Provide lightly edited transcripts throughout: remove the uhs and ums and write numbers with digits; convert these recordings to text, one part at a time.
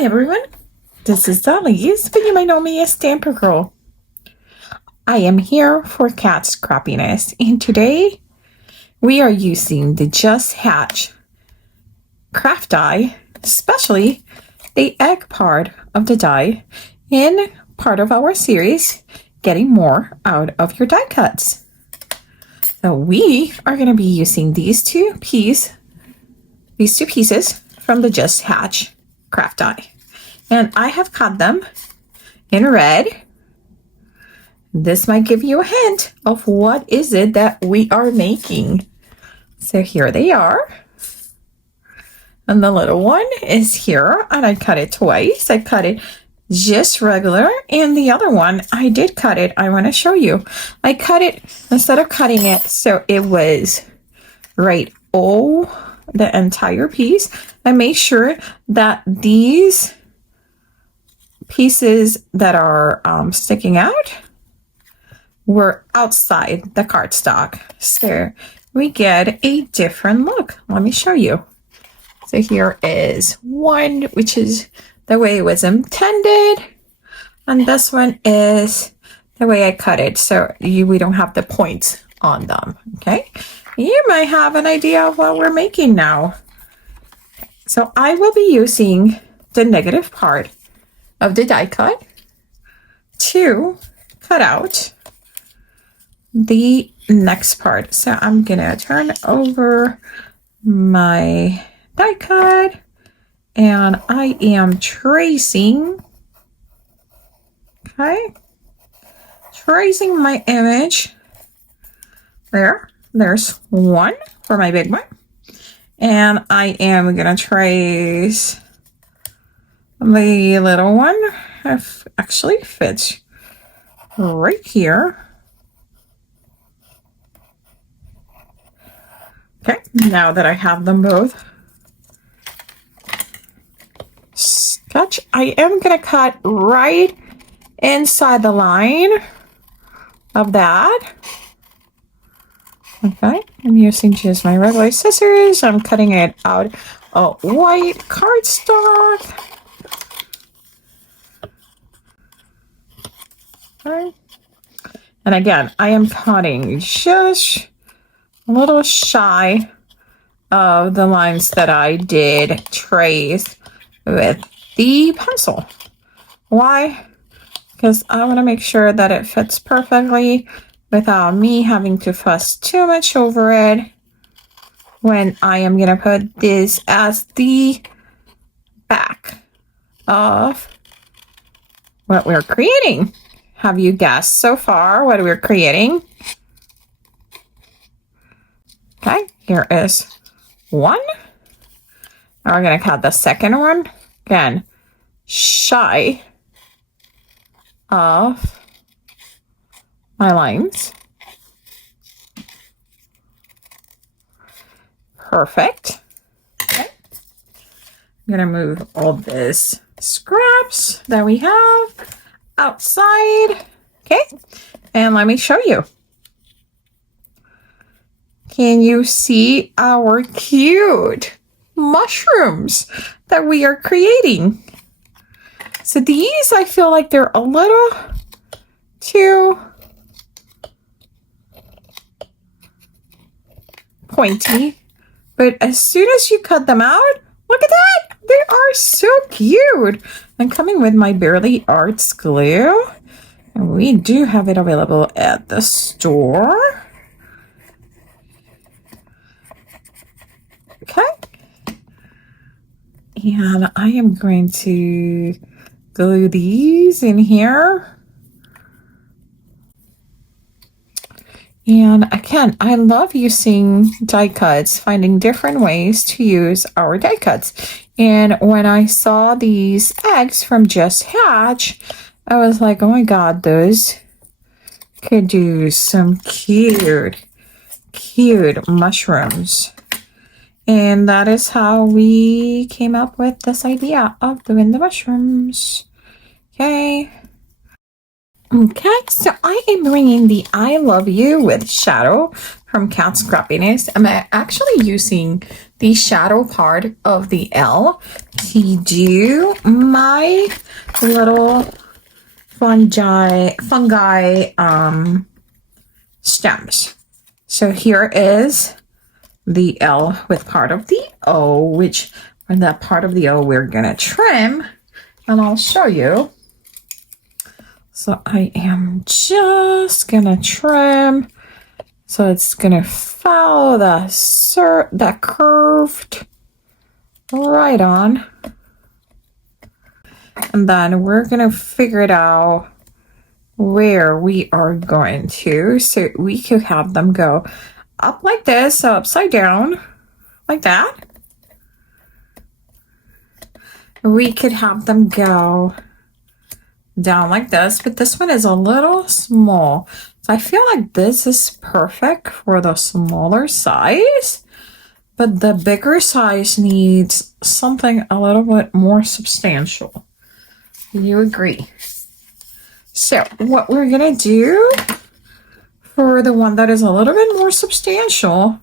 Hi everyone, this is Dolly's, but you might know me as Stamper Girl. I am here for cat scrappiness, and today we are using the Just Hatch craft die, especially the egg part of the die, in part of our series, Getting More Out of Your Die Cuts. So we are going to be using these two pieces from the Just Hatch craft die. And I have cut them in red. This might give you a hint of what is it that we are making. So here they are. And the little one is here, and I cut it twice. I cut it just regular, and the other one, I did cut it. I want to show you. I cut it, instead of cutting it so it was right the entire piece, I made sure that these pieces that are sticking out were outside the cardstock, so we get a different look. Let me show you. So here is one, which is the way it was intended, and this one is the way I cut it, so we don't have the points on them. Okay, you might have an idea of what we're making now. So I will be using the negative part of the die cut to cut out the next part. So I'm gonna turn over my die cut, and I am tracing my image there's one for my big one, and I am gonna trace the little one. It actually fits right here. Okay, now that I have them both sketch, I am gonna cut right inside the line of that. Okay, I'm using just my regular scissors. I'm cutting it out of white cardstock. Okay. And again, I am cutting just a little shy of the lines that I did trace with the pencil. Why? Because I want to make sure that it fits perfectly without me having to fuss too much over it when I am going to put this as the back of what we're creating. Have you guessed so far what we're creating? Okay, here is one. Now we're going to cut the second one. Again, shy of my lines. Perfect. Okay. I'm going to move all this scraps that we have outside. Okay, and let me show you. Can you see our cute mushrooms that we are creating? So these, I feel like they're a little too pointy, but as soon as you cut them out, look at that! They are so cute. I'm coming with my Barely Arts glue, and we do have it available at the store. Okay, and I am going to glue these in here. And again, I love using die cuts, finding different ways to use our die cuts. And when I saw these eggs from Just Hatch, I was like, oh my God, those could do some cute mushrooms. And that is how we came up with this idea of doing the mushrooms. Okay. Okay, so I am bringing the I Love You with shadow from Cat Scrappiness. I'm actually using the shadow part of the L to do my little fungi stems. So here is the L with part of the O, which and that part of the O we're gonna trim, and I'll show you. So I am just gonna trim, so it's gonna follow that curved right on, and then we're gonna figure it out where we are going to, so we could have them go up like this, so upside down like that. We could have them go down like this, but this one is a little small, so I feel like this is perfect for the smaller size, but the bigger size needs something a little bit more substantial. Do you agree? So what we're gonna do for the one that is a little bit more substantial,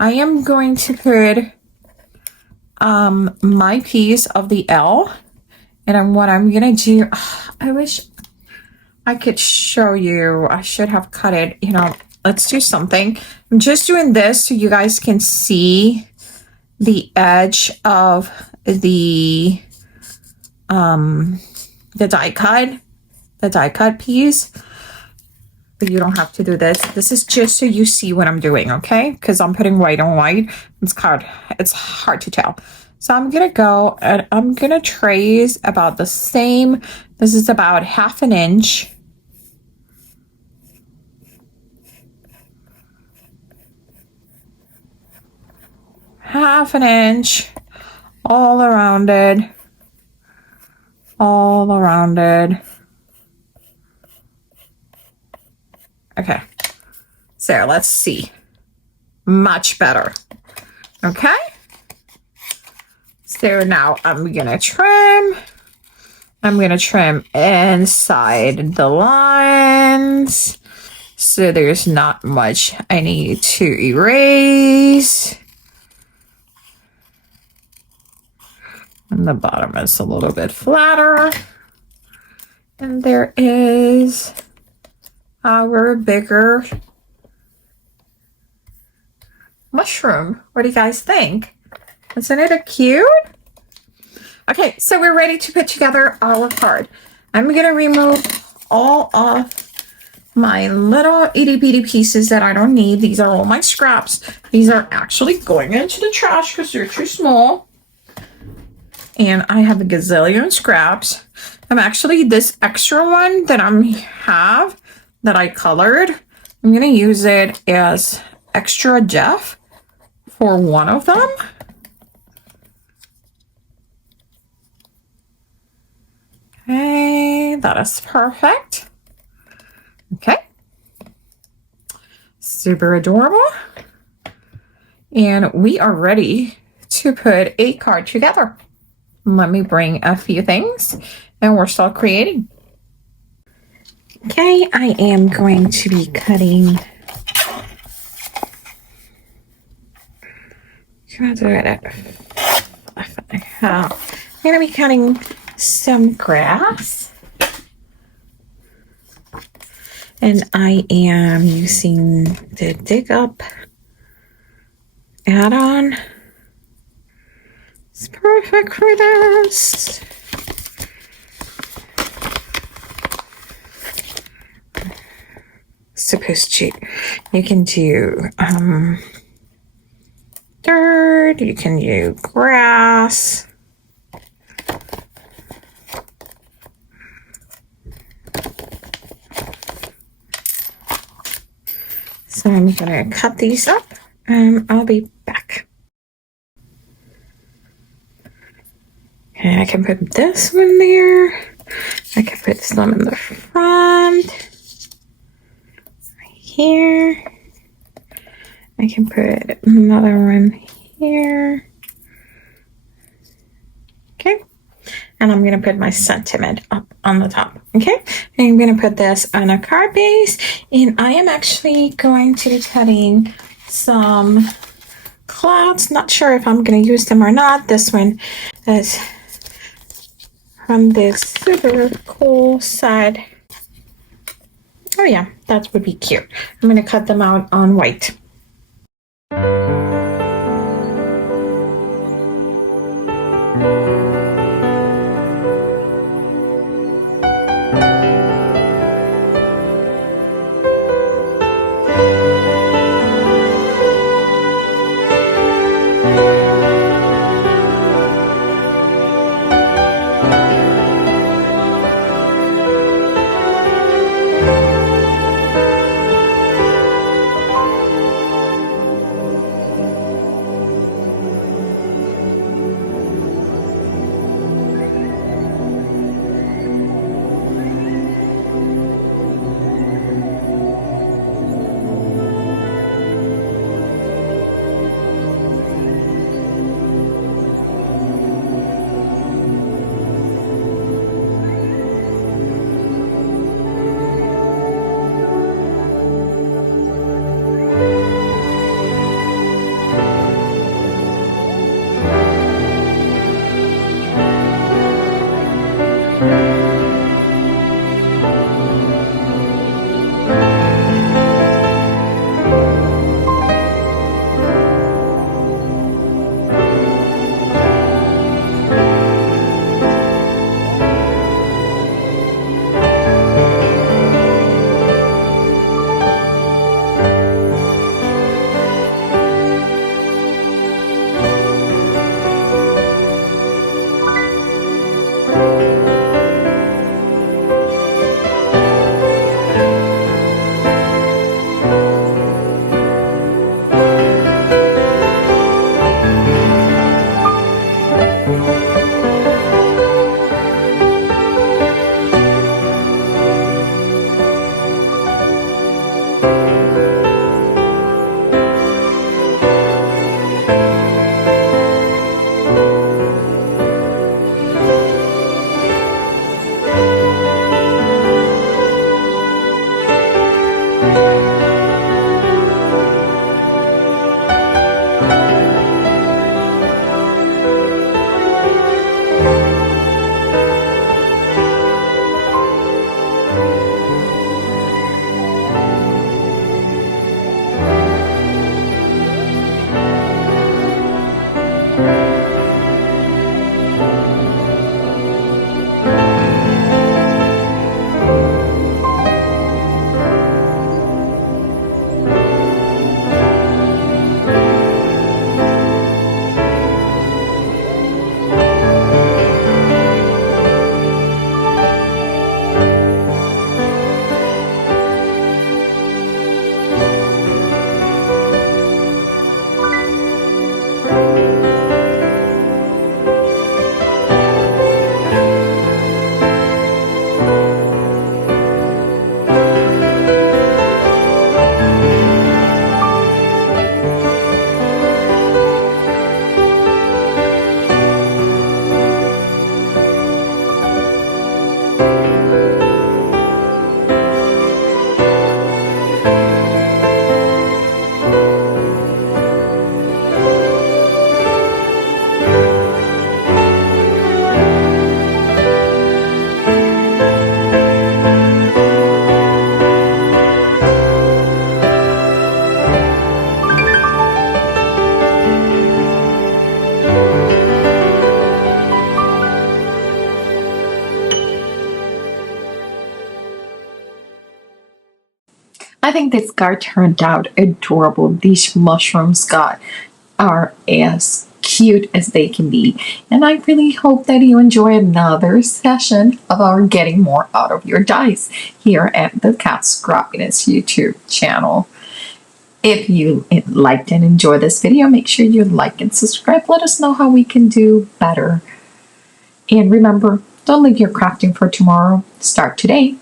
I am going to put my piece of the L, and what I'm gonna do, I wish I could show you. I should have cut it, you know. Let's do something. I'm just doing this so you guys can see the edge of the die cut piece, but you don't have to do this. This is just so you see what I'm doing, okay? Because I'm putting white on white. It's hard to tell. So I'm gonna go and I'm gonna trace about the same. This is about 1/2 inch. Half an inch all around it. All around it. Okay. So let's see. Much better. Okay. So now I'm gonna trim. I'm gonna trim inside the lines, so there's not much I need to erase. And the bottom is a little bit flatter. And there is our bigger mushroom. What do you guys think? Isn't it cute? Okay, so we're ready to put together our card. I'm gonna remove all of my little itty bitty pieces that I don't need. These are all my scraps. These are actually going into the trash because they're too small. And I have a gazillion scraps. I'm actually, this extra one that that I colored, I'm gonna use it as extra depth for one of them. Okay, that is perfect. Okay. Super adorable. And we are ready to put a card together. Let me bring a few things and we'll start creating. Okay, I am going to be cutting. I'm going to be cutting some grass. And I am using the Dig Up add-on. It's perfect for this. Supposed to, you can do dirt, you can do grass. So I'm gonna cut these up and I'll be back. Okay, I can put this one there. I can put some in the front. Right here. I can put another one here. Okay. And I'm gonna put my sentiment up on the top. Okay, and I'm going to put this on a card base, and I am actually going to be cutting some clouds. Not sure if I'm going to use them or not. This one is from this super cool set. Oh yeah, that would be cute. I'm going to cut them out on white. I think this card turned out adorable. These mushrooms are as cute as they can be. And I really hope that you enjoy another session of our Getting More Out of Your Dice here at the Cat Scrappiness YouTube channel. If you liked and enjoyed this video, make sure you like and subscribe. Let us know how we can do better. And remember, don't leave your crafting for tomorrow. Start today.